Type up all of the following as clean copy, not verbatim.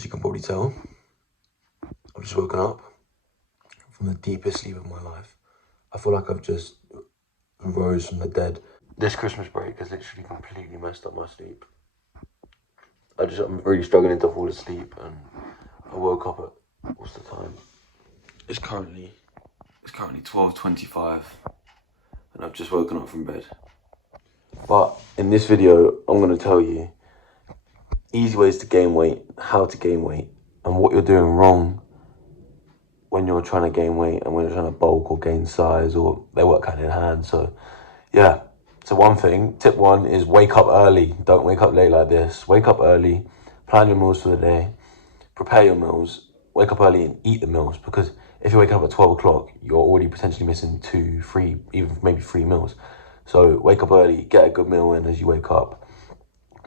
As you can probably tell, I've just woken up from the deepest sleep of my life. I feel like I've just rose from the dead. This Christmas break has literally completely messed up my sleep. I'm really struggling to fall asleep, and I woke up at, what's the time? It's currently 12:25, and I've just woken up from bed. But in this video, I'm going to tell you easy ways to gain weight, how to gain weight, and what you're doing wrong when you're trying to gain weight and when you're trying to bulk or gain size, or they work hand in hand. So yeah, so one thing, tip one is wake up early. Don't wake up late like this. Wake up early, plan your meals for the day, prepare your meals, wake up early and eat the meals, because if you wake up at 12 o'clock, you're already potentially missing 2, 3, even maybe 3 meals. So wake up early, get a good meal in as you wake up,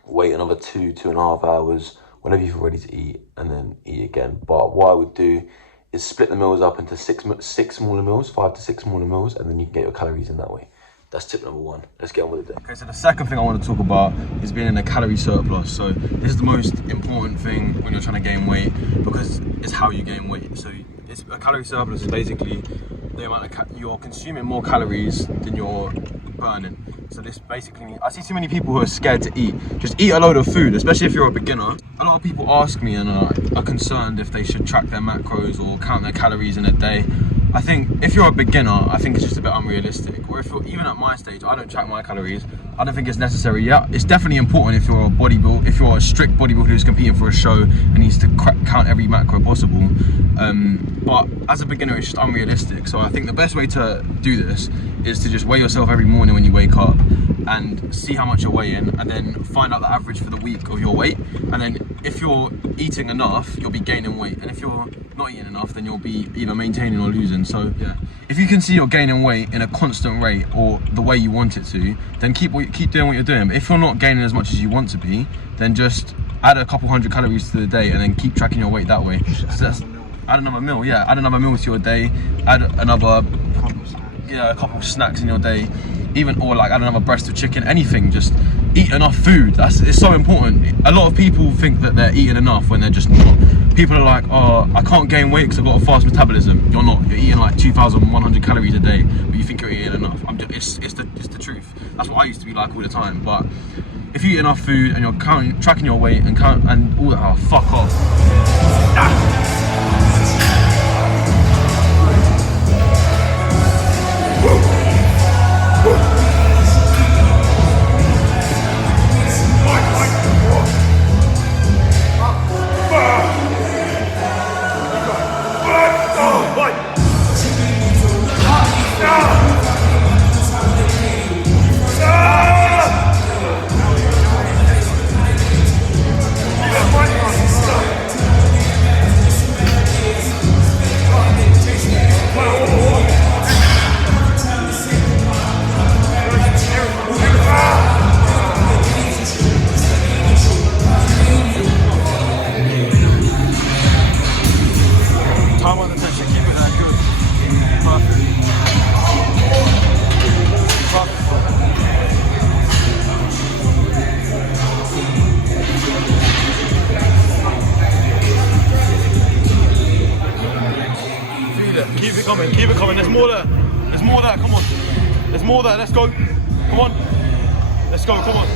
wait another 2.5 hours, whenever you feel ready to eat, and then eat again. But what I would do is split the meals up into six smaller meals, 5 to 6 smaller meals, and then you can get your calories in that way. That's tip number one. Let's get on with the day. Okay, so the second thing I want to talk about is being in a calorie surplus. So this is the most important thing when you're trying to gain weight, because it's how you gain weight. So a calorie surplus is basically the amount of you're consuming more calories than you're burning. So this basically means, I see too many people who are scared to eat. Just eat a load of food, especially if you're a beginner. A lot of people ask me and are concerned if they should track their macros or count their calories in a day. I think if you're a beginner, I think it's just a bit unrealistic. Or if you're even at my stage, I don't track my calories. I don't think it's necessary. Yeah, it's definitely important if you're if you're a strict bodybuilder who's competing for a show and needs to count every macro possible. But as a beginner, it's just unrealistic. So I think the best way to do this is to just weigh yourself every morning when you wake up and see how much you're weighing, and then find out the average for the week of your weight. And then if you're eating enough, you'll be gaining weight. And if you're not eating enough, then you'll be either maintaining or losing. So yeah, if you can see you're gaining weight in a constant rate or the way you want it to, then keep doing what you're doing. But if you're not gaining as much as you want to be, then just add a couple hundred calories to the day and then keep tracking your weight that way. So add another meal, yeah, add another meal to your day, add another, a couple of snacks in your day, even, or like add another breast of chicken, anything. Just eat enough food. It's so important. A lot of people think that they're eating enough when they're just not. People are like, oh, I can't gain weight because I've got a fast metabolism. You're not. You're eating like 2,100 calories a day, but you think you're eating enough. It's the truth. That's what I used to be like all the time. But if you eat enough food and you're tracking your weight and all that, oh, fuck off. Keep it coming, there's more there. There's more there, come on. There's more there, let's go. Come on. Let's go, come on.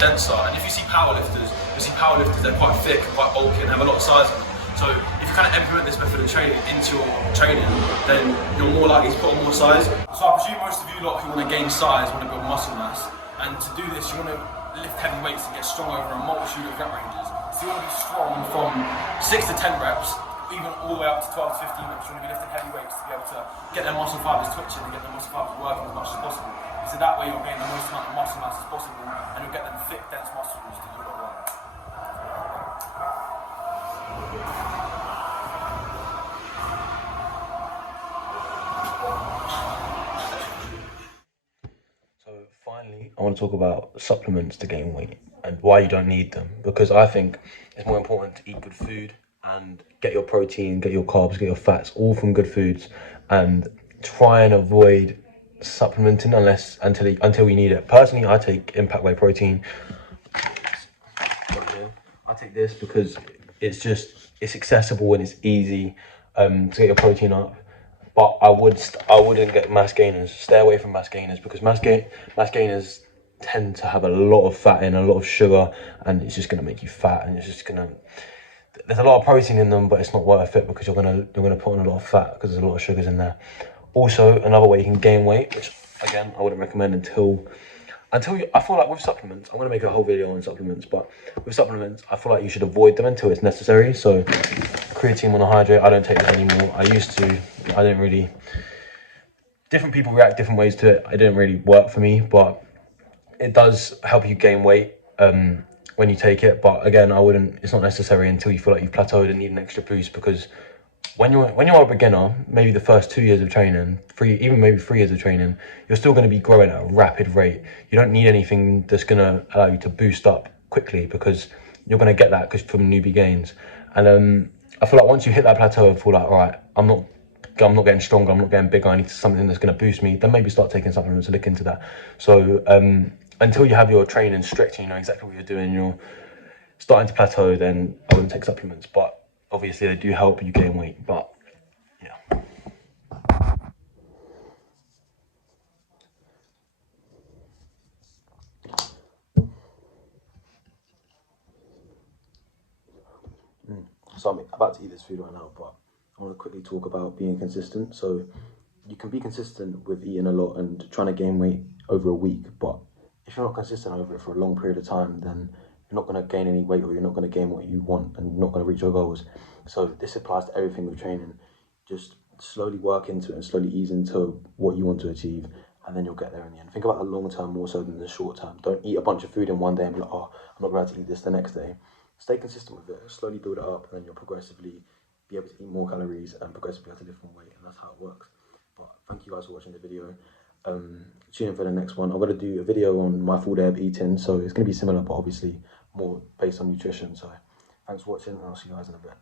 denser. And if you see powerlifters, they're quite thick and quite bulky and have a lot of size on them. So if you kind of implement this method of training into your training, then you're more likely to put on more size. So I presume most of you lot who want to gain size want to build muscle mass, and to do this you want to lift heavy weights and get strong over a multitude of rep ranges. So you want to be strong from 6 to 10 reps, even all the way up to 12 to 15 reps. You want to be lifting heavy weights to be able to get their muscle fibers twitching and get their muscle fibers working as much as possible. So that way you'll gain the most amount of muscle mass as possible, and you'll get them thick, dense muscles that you don't want. So finally, I want to talk about supplements to gain weight and why you don't need them, because I think it's more important to eat good food and get your protein, get your carbs, get your fats all from good foods, and try and avoid supplementing until you need it. Personally, I take impact whey protein. I take this because it's accessible and it's easy to get your protein up. But I wouldn't get mass gainers. Stay away from mass gainers, because mass gainers tend to have a lot of fat in, a lot of sugar, and it's just gonna make you fat, and there's a lot of protein in them, but it's not worth it because you're gonna put on a lot of fat because there's a lot of sugars in there. Also, another way you can gain weight, which again I wouldn't recommend until you. I feel like with supplements, I'm gonna make a whole video on supplements, but with supplements, I feel like you should avoid them until it's necessary. So, creatine monohydrate, I don't take that anymore. I used to. I didn't really. Different people react different ways to it. It didn't really work for me, but it does help you gain weight when you take it. But again, it's not necessary until you feel like you've plateaued and need an extra boost, because when you're a beginner, maybe the first 2 years of training, maybe 3 years of training, you're still going to be growing at a rapid rate. You don't need anything that's going to allow you to boost up quickly, because you're going to get that from newbie gains. And I feel like once you hit that plateau and feel like, all right, I'm not getting stronger, I'm not getting bigger, I need something that's going to boost me, then maybe start taking supplements and look into that. So until you have your training strict and you know exactly what you're doing, you're starting to plateau, then I wouldn't take supplements. But obviously they do help you gain weight, but yeah. So I'm about to eat this food right now, but I want to quickly talk about being consistent. So you can be consistent with eating a lot and trying to gain weight over a week, but if you're not consistent over it for a long period of time, then you're not going to gain any weight, or you're not going to gain what you want, and you're not going to reach your goals. So this applies to everything with training. Just slowly work into it and slowly ease into what you want to achieve, and then you'll get there in the end. Think about the long term more so than the short term. Don't eat a bunch of food in one day and be like, oh, I'm not going to eat this the next day. Stay consistent with it, slowly build it up, and then you'll progressively be able to eat more calories and progressively have to lift more weight, and that's how it works. But thank you guys for watching the video. Tune in for the next one. I'm going to do a video on my full day of eating, so it's going to be similar, but obviously more based on nutrition. So thanks for watching, and I'll see you guys in a bit.